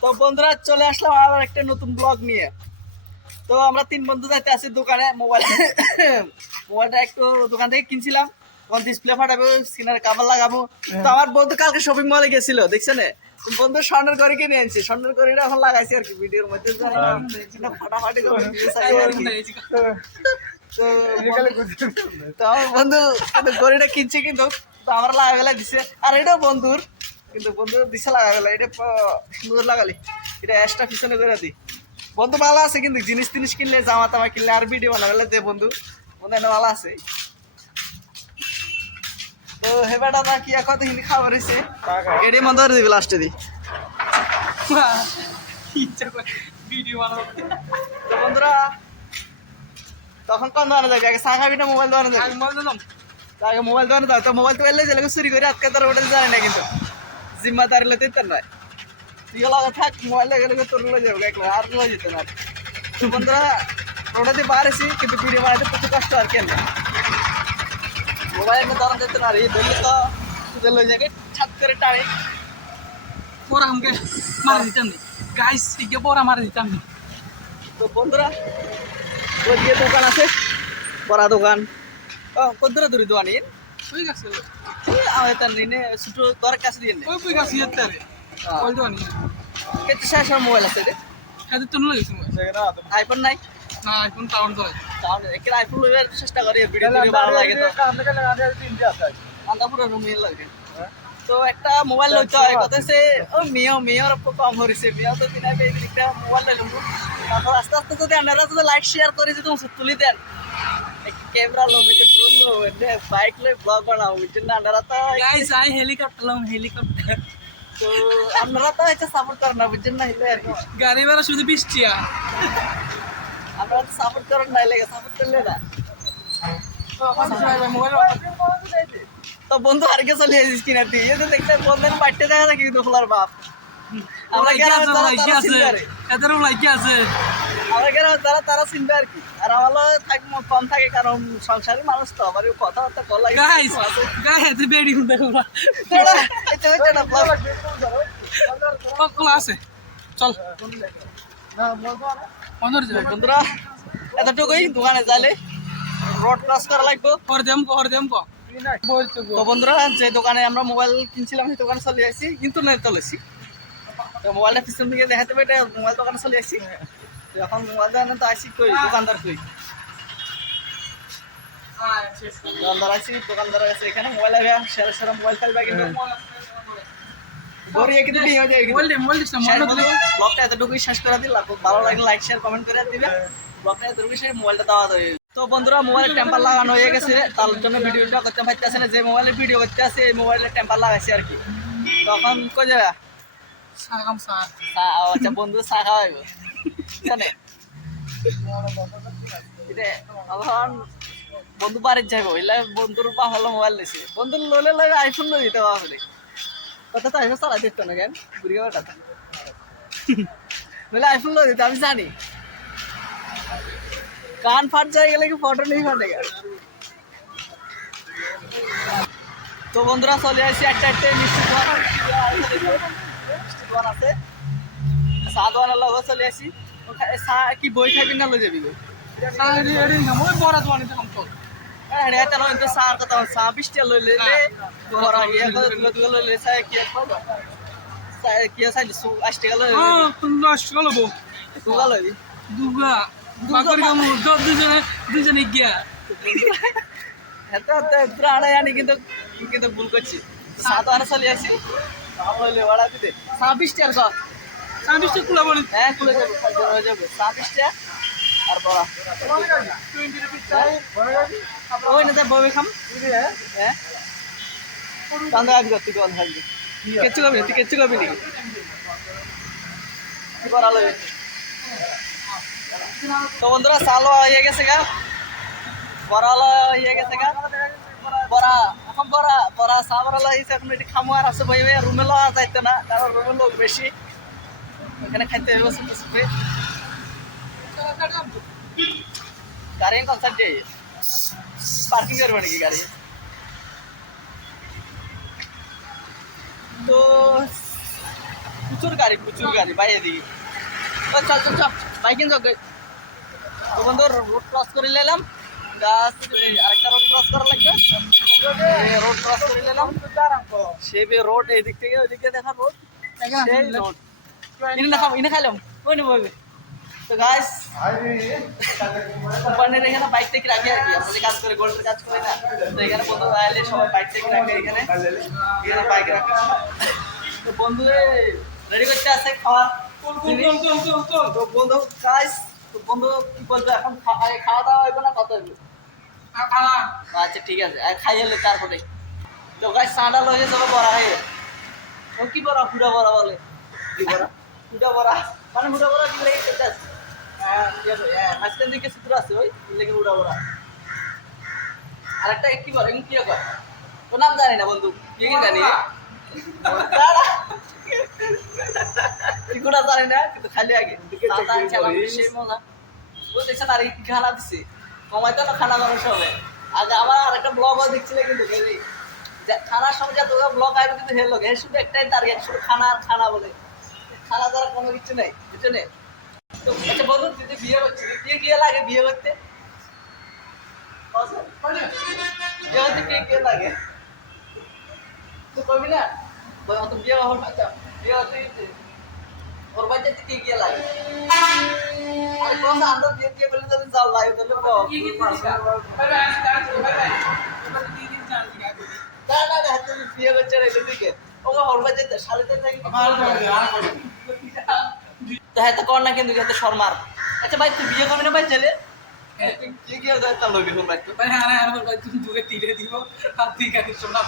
তো বন্ধুরা চলে আসলাম আবার একটা নতুন ব্লগ নিয়ে। তো আমরা 3 বন্ধু যাইতে আছি দোকানে মোবাইলটা একটু দোকান থেকে কিনছিলাম, তখন ডিসপ্লে ফাটাবো, স্ক্রিনের কভার লাগাবো। তো আমার বন্ধু কালকে শপিং মলে গেছিল, দেখছেন বন্ধু স্বর্ণের ঘড়ি কিনে এনেছি, স্বর্ণের ঘড়িটা এখন লাগাইছি আর কি ভিডিওর মধ্যে ফাটাফাটি করে ভিডিও চাই আর কি। তো আমার বন্ধু ঘড়িটা কিনছে, কিন্তু আমার লাগাবেলা দিছে, আর এটাও বন্ধুর, কিন্তু বন্ধু দিছে লাগাবেলা, এটা সুন্দর লাগালি, এটা এক্সট্রা পিছনে করে দিই। বন্ধু ভালো আছে, কিন্তু জিনিস টিনিস কিনলে, জামা টামা কিনলে আর ভিডিও বানাবেলা দে বন্ধু, বন্ধু এটা ভালো আছে। তো হেবাটা না কি এখন হিন্দি খাবার হয়েছে, এটাই মন ধরে দিবি লাস্টে দি তো বন্ধুরা তখন কোন দোকানে যাবি, আগে চা খাবি না মোবাইল দোকানে যাবি? আগে মোবাইল দোকানে যাও, তো মোবাইল তো এলে যেলে চুরি করে আজকে তোর ওটা জানে না, কিন্তু জিম্মাদারি লেতে তোর নয়, তুই লাগে থাক, মোবাইল গেলে তোর লয়ে যাবো একলা, আর লয়ে যেত না। তো বন্ধুরা ওটা দিয়ে বাড়েছি, কিন্তু ভিডিও বানাতে প্রচুর কষ্ট আর কেন মোবাইল দোকান যেত না, আর এই ধরলে তো তুই লয়ে যাবে ছাদ করে টানে পরা আমাকে মারা দিতাম নি গাইস, একে পরা মারা দিতাম নি। তো বন্ধুরা ওই যে দোকান আছে, বড় দোকান, কত দূরে দোকান ওই গেছে আমাদের তার নিনে ছোট তোর কাছে দিয়ে ওই কই গেছে এতে রে ওই তো নি কেটে শেষ মোবাইল আছে রে, এতে তো নয় গেছে আইফোন নাই না এখন টাউন তো তাহলে একটা আইফোন লইবার চেষ্টা করি, ভিডিও ভালো লাগে তো আন্দাপুরে রুমিয়ে লাগে। তো একটা মোবাইল লইতে হয়, কত সে ও মেয়র কম হরিছে, মেয়র তো দিন আগে একটা মোবাইল লইলাম, তারপর আস্তে আস্তে যদি আপনারা যদি লাইক শেয়ার করে যদি তুলি দেন, ক্যামেরা লো, মেকআপ লো, বাইক লই ব্লগ বানাও, বুঝছেন না আপনারা তো গাইস আই হেলিকপ্টার লাম হেলিকপ্টার। তো আপনারা তো এটা সাপোর্ট করেন না, বুঝছেন না, হিলে আর কি গাড়ি ভাড়া শুধু 20 টাকা, আপনারা তো সাপোর্ট করেন না, লেগে সাপোর্ট করলে না। তো বন্ধু হারকে চলে আসিস কিনা তুই, এই যে দেখতে বন্ধুর বাড়িতে দেখা যায় কিন্তু খোলার বাপ, আমরা গ্রামে তারা চিনবে আর কি। এদেরও লাইকি আছে আমরা গ্রামে তারা চিনবে আর কি, আর আমার কম থাকে, কারণ সংসারী মানুষ তো আমার কথাবার্তা বলা গাইস গাইস এতে বেডি দেখো কলা আছে চল অন্দর যাই বন্ধুরা এতটুকুই, দোকানে যাইলে রোড ক্রস করা লাগবে। কর দেম কো তো বন্ধুরা যে দোকানে আমরা মোবাইল কিনছিলাম সেই দোকানে চলে আসছি, কিন্তু নেই চলেছি, তো মোবাইলটা পিছন দিকে দেখাতে পারে মোবাইল দোকানে চলে আসছি। তো এখন মোবাইল দোকানে তো আসি কই, দোকানদার কই, দোকানদার আসি, দোকানদার আছে এখানে মোবাইল আগে সেরা সেরা মোবাইল ফেলবে, কিন্তু গড়িয়ে কিন্তু নিয়ে যায়। মোবাইল দিছ না ব্লগটা এতটুকুই শেষ করে দিলাম, ভালো লাগলে লাইক শেয়ার কমেন্ট করে দিবে, ব্লগটা এতটুকুই শেষ, মোবাইলটা দেওয়া দেবে। তো বন্ধুরা মোবাইলের টেম্পার লাগানো হয়ে গেছে, তার জন্য ভিডিওটা করতে পারতেছে না, যে মোবাইলে ভিডিও করতে আছে এই মোবাইলের টেম্পার লাগাইছে আর কি। তখন কই যাবে সাগাম সা আচ্ছা বন্ধু চা খাওয়াইব জানে, এখন বন্ধু বাড়ির যাইব, এলে বন্ধুর বা হলো মোবাইল নিছে, বন্ধুর লইলে লইলে আইফোন লই দিতে পারবে, কথা তো আইফোন চালাই দিত না কেন বুড়ি কথা নইলে আইফোন লই দিতে, আমি জানি কান ফাট যায় গেলে কি ফটো নেই ফাটে গেল। তো বন্ধুরা চলে আসছি একটা মিষ্টি দোকান আছে, চা দোকানের লগত চলে আসি, চা কি বই খাবি না লই যাবি? সারি এডি না মই বড় দোকানে কাম কর আরে এটা লই তো চা কথা, চা 20 টাকা লইলে লে বড় গিয়া তো দুটো লইলে চা কি খাবো, চা কি চাইলি 80 টাকা লই, তুমি আসছো লবো দুগা লইবি, দুগা বাকর কাম দুজনে গিয়া এত প্রাণা জানি, কিন্তু ভুল করছি, চা দোকানে চলে আসি, লইলে বড়া দিতে 20 টাকা সব, আমি তো কুলা বলি হ্যাঁ খুলে যাবে, হয়ে যাবে 20 টাকা আর বড়া 20 রুপি চাই ওই না বই খাম হ্যাঁ কান্দা আবি তুই কল থাকবি, কেচু খাবি, তুই কেচু খাবি নাকি কি বড়া লইবে। তো বন্ধুরা চালো হয়ে গেছে গা, বড়া হয়ে গেছে গা, বড়া এখন বড়া চা বড়া লাগিয়েছে, এখন এটি খামো আর আছে ভাই, রুমে লওয়া যাইতো না, কারণ রুমে লোক বেশি, এখানে খাইতে হবে ছুটে ছুটে, গাড়ি কনসার্ট দিয়ে পার্কিং করবে নাকি গাড়ি। তো প্রচুর গাড়ি ভাই এদিকে চল চল চল বাইকিং যাও তো বন্ধু রোড ক্রস করে নিলাম আরেকটা রোড ক্রস করা লাগবে রোড ক্রস করে নিলাম সে রোড এদিক থেকে ওই দিকে দেখা রোড সেই রোড ইনে খাইলাম ওই নেবো তো গাইস কোম্পানির এখানে বাইক থেকে রাখি আর কি আমরা কাজ করে গোল্ডের কাজ করি না তো এখানে বন্ধু আইলে সবাই বাইক থেকে রাখে এখানে বাইক রাখে তো বন্ধু রেডি করতে আছে খাওয়া তো বন্ধু গাইস তো বন্ধু কি বলবো এখন খাওয়া দাওয়া হইব না কত হইব আচ্ছা ঠিক আছে আর খাই এলে তারপরে তো গাইস চাঁদা লয়ে যাবো বড়া হয়ে ও কি বড়া হুডা বড়া বলে কি বড়া হুডা বড়া মানে হুডা বড়া কি লাগে সেটা হাসিনের দিকে চিত্র আছে ওই লেগে হুডা বড়া আরেকটা কি বলে কি কয় তো নাম জানি না বন্ধু কি জানি টিকুটা জানি না কিন্তু খালি আগে সেই মজা বুঝতেছেন আর খানা দিচ্ছে কমাইতে না খানা মানুষ হবে আগে আমার আর একটা ব্লগও দেখছিল কিন্তু খানার সময় যত ব্লগ আসবে কিন্তু হেল লোক শুধু একটাই দাঁড়িয়ে শুধু খানা আর খানা বলে খানা দ্বারা কোনো কিছু নেই কিছু নেই তো আচ্ছা বলুন যদি বিয়ে হচ্ছে কে লাগে বিয়ে করতে বিয়ে হতে কে লাগে তুই করবি না অত বিয়ে হওয়ার বাচ্চা বিয়ে হতে ওর বাচ্চা থেকে গিয়ে লাগে আরে কোন আন্দোলন দিয়ে বলে যাবেন যাও লাগে তাহলে না হাতে বিয়ে করছে রে দিকে ওকে ওর বাচ্চা সাড়ে থেকে তো হ্যাঁ তো কর না কিন্তু এত শর্মার আচ্ছা ভাই তুই বিয়ে করবি না ভাই ছেলে কি কি তার লোক এখন ভাই ভাই হ্যাঁ ভাই তুমি দূরে তীরে দিব আর ঠিক আছে শোনা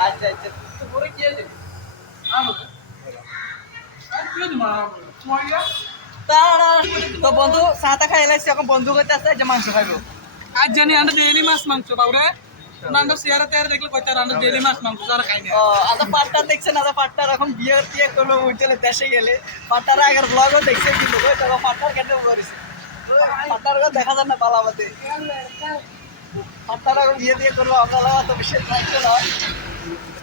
আচ্ছা আচ্ছা তো পরে কি আছে তো বন্ধু চাটা খাই এলাইছি এখন বন্ধু করতে আসছে যে মাংস খাইবো আজ জানি আমরা ডেইলি মাছ মাংস বাবুরে আমরা সিয়ারা তেয়ারা দেখলে কইতে আমরা ডেইলি মাছ মাংস আর খাই না আদা পাট্টার দেখছেন আদা পাট্টার এখন বিয়ে করবো উঠলে দেশে গেলে পাট্টার আগের ব্লগও দেখছে কিন্তু ওই তো পাট্টার কেটে করেছে পাট্টার দেখা যায় না পালাবাতে পাট্টার এখন বিয়ে করবো আমরা তো বিশেষ লাগছে না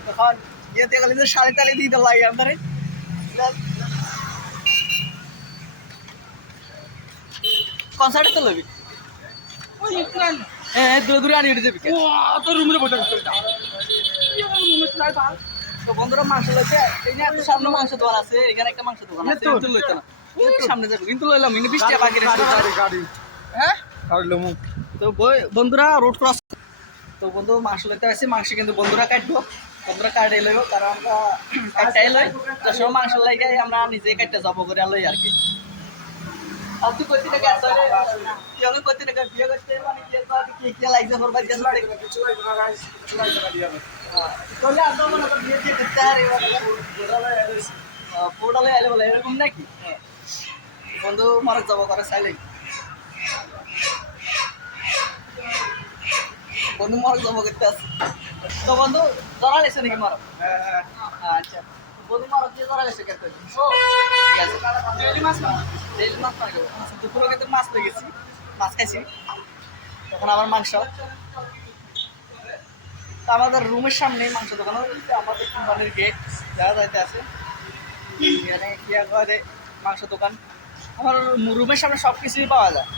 তখন বিয়ে দিয়ে গেলে শাড়ি টাড়ি দিতে লাগে আপনারে কনসার্টে তো লবি হ্যাঁ দূরে আনি যাবি তো রুমে বসে তো বন্ধুরা মাংস লইছে এই যে এত সামনে মাংস দোকান আছে এখানে একটা মাংস দোকান আছে কিন্তু লইতে না সামনে যাবো কিন্তু লইলাম কিন্তু 20 টাকা বাকি রেখে গাড়ি হ্যাঁ কাটলমু তো বন্ধুরা রোড ক্রস তো বন্ধু মাংস লইতে আসছি মাংস কিন্তু বন্ধুরা কাটবো বন্ধুরা কাটে লইব কারণ আমরা কাটটাই লই তো সব মাংস লাইগাই আমরা নিজে কাটতে যাবো করে লই আর কি আর তুই কইতে টাকা আসলে কেউ কইতে টাকা বিয়ে করতে মানে কি লাগছে ওর বাড়ি যাচ্ছে কিছু লাগবে না গাইস কিছু লাগবে না দিয়া তাহলে আমরা মনে করি বিয়ে দিয়ে করতে আর পোর্টালে আইলে বলে এরকম নাকি বন্ধু মারা যাবো করে চাইলে বন্ধু মারা যাবো করতে আছে তো বন্ধু ধরা লেছে নাকি মারো আচ্ছা বন্ধু মারো দিয়ে ধরা লেছে কেন ঠিক আছে ডেইলি মাছ মারবো দুপুরে কিন্তু মাছ লেগেছি মাছ খাইছি তখন আবার মাংস তো আমাদের রুমের সামনে মাংস দোকান আমাদের কোম্পানির গেট যাওয়া যাইতে আছে এখানে কি করে মাংস দোকান আমার রুমের সামনে সব কিছুই পাওয়া যায়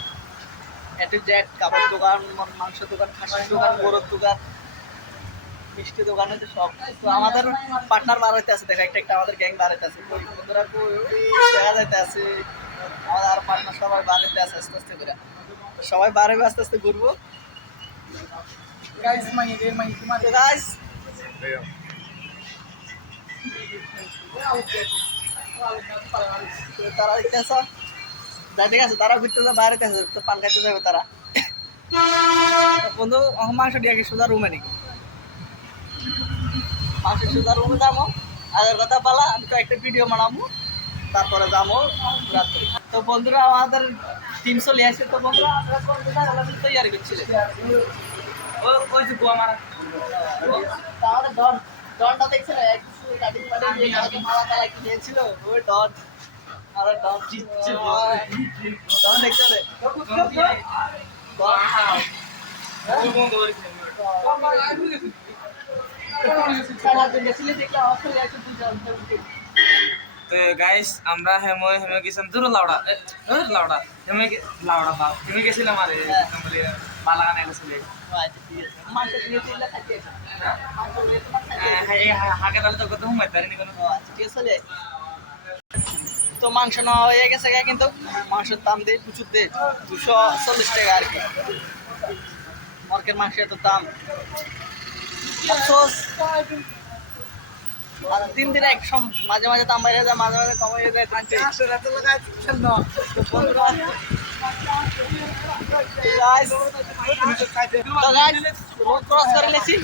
এটু জ্যাট কাপড় দোকান মাংস দোকান খাসির দোকান গরুর দোকান মিষ্টি দোকান হচ্ছে সব তো আমাদের পার্টনার বার হইতে আছে দেখা একটা আমাদের গ্যাং বার হইতে আছে বন্ধুরা দেখা যাইতে আছে আমাদের আর পার্টনার সবাই বার হইতে আছে আস্তে আস্তে করে সবাই বার হবে আস্তে আস্তে ঘুরবো গাইস মাই তোমার তো গাইস তারা দেখতেছ যাই ঠিক আছে তারা ঘুরতেছে বাইরে তো পান খাইতে যাবে তারা বন্ধু মাংস দিয়ে সোজা রুমে নাকি মাংস সোজা রুমে যাবো আগের কথা পালা আমি তো একটা ভিডিও বানাবো তারপরে যাবো রাত্রে তো বন্ধুরা আমাদের টিম চলে আসছে তো বন্ধুরা আমরা তৈরি করছিলেন ওই যে গোয়া মারা আমাদের ডনটা দেখছে না কাটিং পাটি মালা তালা কি নিয়েছিল ওই ডন আরে ডন চিচ্ছে ডন দেখছে রে বন্ধ করেছে তো গাইস আমরা হেমে হেমে গেছিলাম দূর লাউড়া লাউড়া হেমে লাউড়া বাপ হেমে গেছিলাম আরে বালাগানে গেছিলে হাকে তাহলে তো কত হুমাই পারিনি কোনো তো মাংস নেওয়া হয়ে গেছে গা, কিন্তু মাংসের দাম দিয়ে প্রচুর দিয়ে 240 টাকা আর কি। মর্কের মাংস এত দাম, আফসোস। আর দিন দিন এক মাঝে মাঝে দাম বেড়ে যায়, মাঝে মাঝে কমে যায়। রোড ক্রস করে লেছি,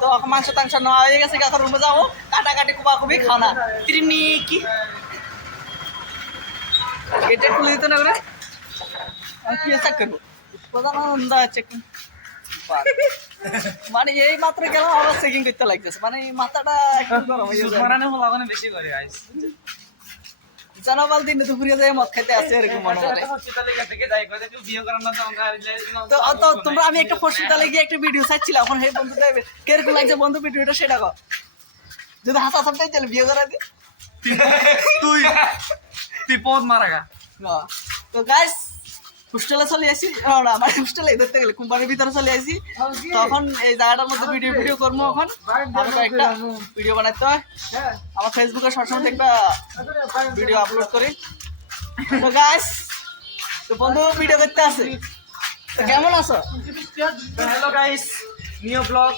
তো এখন মাংস টাংস নেওয়া হয়ে গেছে, এখন রুমে যাবো, কাটাকাটি কুবাকুবি খানা তিরিনি কি গেটে খুলে দিত না করে কি চেক করবো প্রধান চেক, মানে এই মাত্র গেলাম আবার চেকিং করতে লাগতেছে, মানে মাথাটা একটু গরম হয়ে যায়। মারানো হলো ওখানে বেশি করে গাইস জানাবাল দিন দুপুরে যায় মদ খাইতে আসছে এরকম মনে হয়। হসপিটালে থেকে যাই কই তুই বিয়ে করার না তো আমরা তো তো তোমরা আমি একটা হসপিটালে গিয়ে একটা ভিডিও চাইছিলাম, এখন সেই বন্ধুটা কিরকম লাগছে বন্ধু ভিডিওটা সেটা কর, যদি হাসা সবটাই চলে বিয়ে করা দি তুই তুই পদ মারাগা। তো গাইস হোস্টেলে চলে আসি, না মানে হোস্টেলে ধরতে গেলে কোম্পানির ভিতরে চলে আসি, তখন এই জায়গাটার মধ্যে ভিডিও করবো। এখন আমাকে একটা ভিডিও বানাতে হয়, আমার ফেসবুকে সবসময় একটা ভিডিও আপলোড করি। তো গাইস তো বন্ধু ভিডিও করতে আসে, তো কেমন আছো? हेलो गाइस न्यू ब्लॉग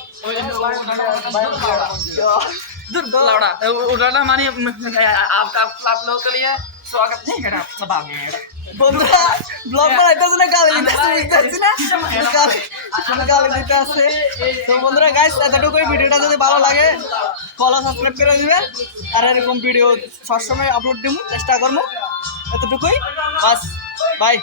তো लाउडा उड़ाना मानी आप लोगों के लिए स्वागत नहीं है आपका बांगे বন্ধুরা ব্লগ বানাইতেছে না, গালি দিতেছে, বুঝতে পারছি না গালি দিতে আছে। তো বন্ধুরা গাইস এতটুকুই, ভিডিওটা যদি ভালো লাগে ফলো সাবস্ক্রাইব করে দিবেন, আর এরকম ভিডিও সবসময় আপলোড দিব চেষ্টা করবো। এতটুকুই বাস, বাই।